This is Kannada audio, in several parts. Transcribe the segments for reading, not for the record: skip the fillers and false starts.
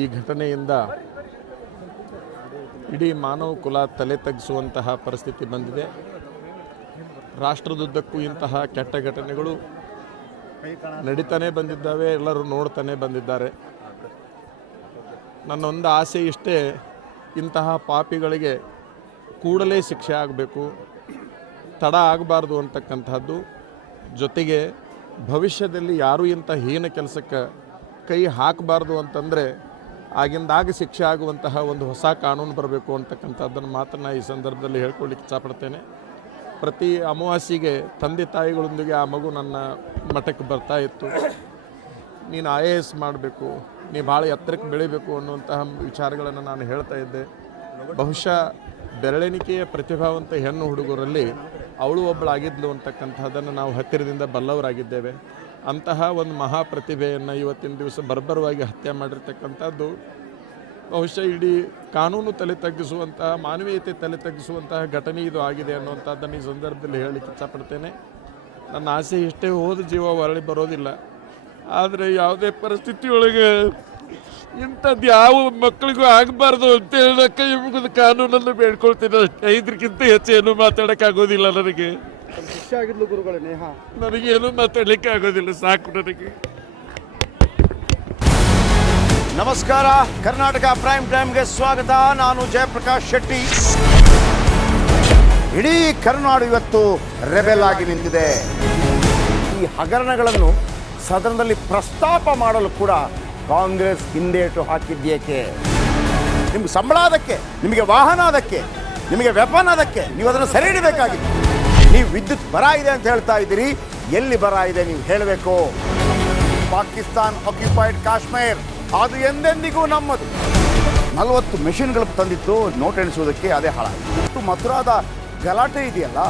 ಈ ಘಟನೆಯಿಂದ ಇಡೀ ಮಾನವ ಕುಲ ತಲೆ ತಗ್ಗಿಸುವಂತಹ ಪರಿಸ್ಥಿತಿ ಬಂದಿದೆ. ರಾಷ್ಟ್ರದುದ್ದಕ್ಕೂ ಇಂತಹ ಕೆಟ್ಟ ಘಟನೆಗಳು ನಡೀತಾನೆ ಬಂದಿದ್ದಾವೆ, ಎಲ್ಲರೂ ನೋಡ್ತಾನೆ ಬಂದಿದ್ದಾರೆ. ನನ್ನೊಂದು ಆಸೆ ಇಷ್ಟೇ, ಇಂತಹ ಪಾಪಿಗಳಿಗೆ ಕೂಡಲೇ ಶಿಕ್ಷೆ ಆಗಬೇಕು, ತಡ ಆಗಬಾರ್ದು ಅಂತಕ್ಕಂಥದ್ದು. ಜೊತೆಗೆ ಭವಿಷ್ಯದಲ್ಲಿ ಯಾರೂ ಇಂಥ ಹೀನ ಕೆಲಸಕ್ಕೆ ಕೈ ಹಾಕಬಾರ್ದು ಅಂತಂದರೆ ಆಗಿಂದಾಗ ಶಿಕ್ಷೆ ಆಗುವಂತಹ ಒಂದು ಹೊಸ ಕಾನೂನು ಬರಬೇಕು ಅಂತಕ್ಕಂಥದ್ದನ್ನು ಮಾತ್ರ ಈ ಸಂದರ್ಭದಲ್ಲಿ ಹೇಳ್ಕೊಳ್ಳಿಕ್ಕೆ ಇಷ್ಟಪಡ್ತೇನೆ. ಪ್ರತಿ ಅಮಾವಾಸ್ಯೆಗೆ ತಂದೆ ತಾಯಿಗಳೊಂದಿಗೆ ಆ ಮಗು ನನ್ನ ಮಠಕ್ಕೆ ಬರ್ತಾ ಇತ್ತು. ನೀನು IAS ಮಾಡಬೇಕು, ನೀ ಭಾಳ ಎತ್ತರಕ್ಕೆ ಬೆಳಿಬೇಕು ಅನ್ನುವಂತಹ ವಿಚಾರಗಳನ್ನು ನಾನು ಹೇಳ್ತಾ ಇದ್ದೆ. ಬಹುಶಃ ಬೆರಳೆಣಿಕೆಯ ಪ್ರತಿಭಾವಂತ ಹೆಣ್ಣು ಹುಡುಗರಲ್ಲಿ ಅವಳು ಒಬ್ಬಳಾಗಿದ್ಲು ಅಂತಕ್ಕಂಥದ್ದನ್ನು ನಾವು ಹತ್ತಿರದಿಂದ ಬಲ್ಲವರಾಗಿದ್ದೇವೆ. ಅಂತಹ ಒಂದು ಮಹಾಪ್ರತಿಭೆಯನ್ನು ಇವತ್ತಿನ ದಿವಸ ಬರ್ಬರವಾಗಿ ಹತ್ಯೆ ಮಾಡಿರ್ತಕ್ಕಂಥದ್ದು ಬಹುಶಃ ಇಡೀ ಕಾನೂನು ತಲೆ ತಗ್ಗಿಸುವಂತಹ, ಮಾನವೀಯತೆ ತಲೆ ತಗ್ಗಿಸುವಂತಹ ಘಟನೆ ಇದು ಆಗಿದೆ ಅನ್ನುವಂಥದ್ದನ್ನು ಈ ಸಂದರ್ಭದಲ್ಲಿ ಹೇಳಲಿಕ್ಕೆ ಇಷ್ಟಪಡ್ತೇನೆ. ನನ್ನ ಆಸೆ ಇಷ್ಟೇ, ಹೋದ ಜೀವ ಹೊರಳಿ ಬರೋದಿಲ್ಲ. ಆದರೆ ಯಾವುದೇ ಪರಿಸ್ಥಿತಿಯೊಳಗೆ ಇಂಥದ್ದು ಯಾವ ಮಕ್ಕಳಿಗೂ ಆಗಬಾರ್ದು ಅಂತ ಹೇಳೋಕ್ಕೆ ಇವಾಗ ಕಾನೂನನ್ನು ಬೇಡ್ಕೊಳ್ತೀನಿ. ಇದಕ್ಕಿಂತ ಹೆಚ್ಚೇನು ಮಾತಾಡೋಕ್ಕಾಗೋದಿಲ್ಲ ನನಗೆ. ನನಗೇನು ಮಾತಾಡಲಿಕ್ಕೆ ಆಗೋದಿಲ್ಲ, ಸಾಕು ನನಗೆ. ನಮಸ್ಕಾರ, ಕರ್ನಾಟಕ ಪ್ರೈಮ್ ಟೈಮ್ಗೆ ಸ್ವಾಗತ. ನಾನು ಜಯಪ್ರಕಾಶ್ ಶೆಟ್ಟಿ. ಇಡೀ ಕರುನಾಡು ಇವತ್ತು ರೆಬೆಲ್ ಆಗಿ ನಿಂತಿದೆ. ಈ ಹಗರಣಗಳನ್ನು ಸದನದಲ್ಲಿ ಪ್ರಸ್ತಾಪ ಮಾಡಲು ಕೂಡ ಕಾಂಗ್ರೆಸ್ ಹಿಂದೇಟು ಹಾಕಿದ್ದೇಕೆ? ನಿಮ್ಗೆ ಸಂಬಳ ಅದಕ್ಕೆ, ನಿಮಗೆ ವಾಹನ ಅದಕ್ಕೆ, ನಿಮಗೆ ವೆಪನ್ ಅದಕ್ಕೆ, ನೀವು ಅದನ್ನು ಸೆರೆ ಹಿಡಬೇಕಾಗಿತ್ತು. ನೀವು ವಿದ್ಯುತ್ ಬರ ಇದೆ ಅಂತ ಹೇಳ್ತಾ ಇದ್ದೀರಿ, ಎಲ್ಲಿ ಬರ ಇದೆ ನೀವು ಹೇಳಬೇಕು. ಪಾಕಿಸ್ತಾನ್ ಆಕ್ಯುಪೈಡ್ ಕಾಶ್ಮೀರ್ ಅದು ಎಂದೆಂದಿಗೂ ನಮ್ಮದು. 40 ಮೆಷಿನ್ಗಳು ತಂದಿತ್ತು ನೋಟ್ ಎಣಿಸುವುದಕ್ಕೆ, ಅದೇ ಹಾಳಾಯಿತು. ಮಥುರಾದ ಗಲಾಟೆ ಇದೆಯಲ್ಲ,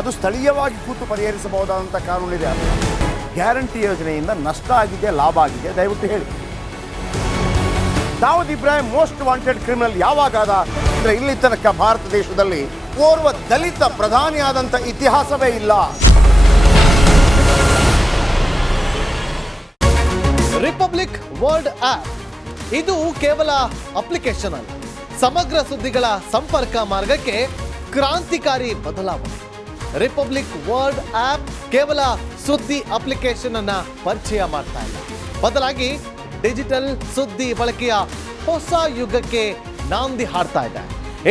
ಅದು ಸ್ಥಳೀಯವಾಗಿ ಕೂತು ಪರಿಹರಿಸಬಹುದಾದಂಥ ಕಾನೂನಿದೆ. ಗ್ಯಾರಂಟಿ ಯೋಜನೆಯಿಂದ ನಷ್ಟ ಆಗಿದೆ, ಲಾಭ ಆಗಿದೆ, ದಯವಿಟ್ಟು ಹೇಳಿ. Dawood Ibrahim most wanted criminal ಯಾವಾಗಾದ ಅಂದರೆ ಇಲ್ಲಿ ತನಕ ಭಾರತ ದೇಶದಲ್ಲಿ ಓರ್ವ ದಲಿತ ಪ್ರಧಾನಿಯಾದಂಥ ಇತಿಹಾಸವೇ ಇಲ್ಲ. ರಿಪಬ್ಲಿಕ್ ವರ್ಲ್ಡ್ ಆಪ್ ಇದು ಕೇವಲ ಅಪ್ಲಿಕೇಶನ್ ಅಲ್ಲ, ಸಮಗ್ರ ಸುದ್ದಿಗಳ ಸಂಪರ್ಕ ಮಾರ್ಗಕ್ಕೆ ಕ್ರಾಂತಿಕಾರಿ ಬದಲಾವಣೆ. ರಿಪಬ್ಲಿಕ್ ವರ್ಲ್ಡ್ ಆಪ್ ಕೇವಲ ಸುದ್ದಿ ಅಪ್ಲಿಕೇಶನ್ ಅನ್ನ ಪರಿಚಯ ಮಾಡ್ತಾ ಇಲ್ಲ, ಬದಲಾಗಿ ಡಿಜಿಟಲ್ ಸುದ್ದಿ ಬಳಕೆಯ ಹೊಸ ಯುಗಕ್ಕೆ ನಾಂದಿ ಹಾಡ್ತಾ ಇದೆ.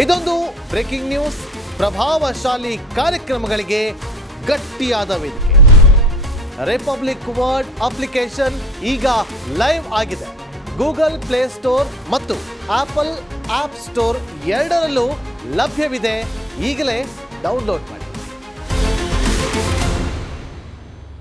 ಇದೊಂದು ಬ್ರೇಕಿಂಗ್ ನ್ಯೂಸ್, ಪ್ರಭಾವಶಾಲಿ ಕಾರ್ಯಕ್ರಮಗಳಿಗೆ ಗಟ್ಟಿಯಾದ ವೇದಿಕೆ. ರಿಪಬ್ಲಿಕ್ ವರ್ಲ್ಡ್ ಅಪ್ಲಿಕೇಶನ್ ಈಗ ಲೈವ್ ಆಗಿದೆ. ಗೂಗಲ್ ಪ್ಲೇ ಸ್ಟೋರ್ ಮತ್ತು ಆಪಲ್ ಆಪ್ ಸ್ಟೋರ್ ಎರಡರಲ್ಲೂ ಲಭ್ಯವಿದೆ. ಈಗಲೇ ಡೌನ್ಲೋಡ್ ಮಾಡಿ.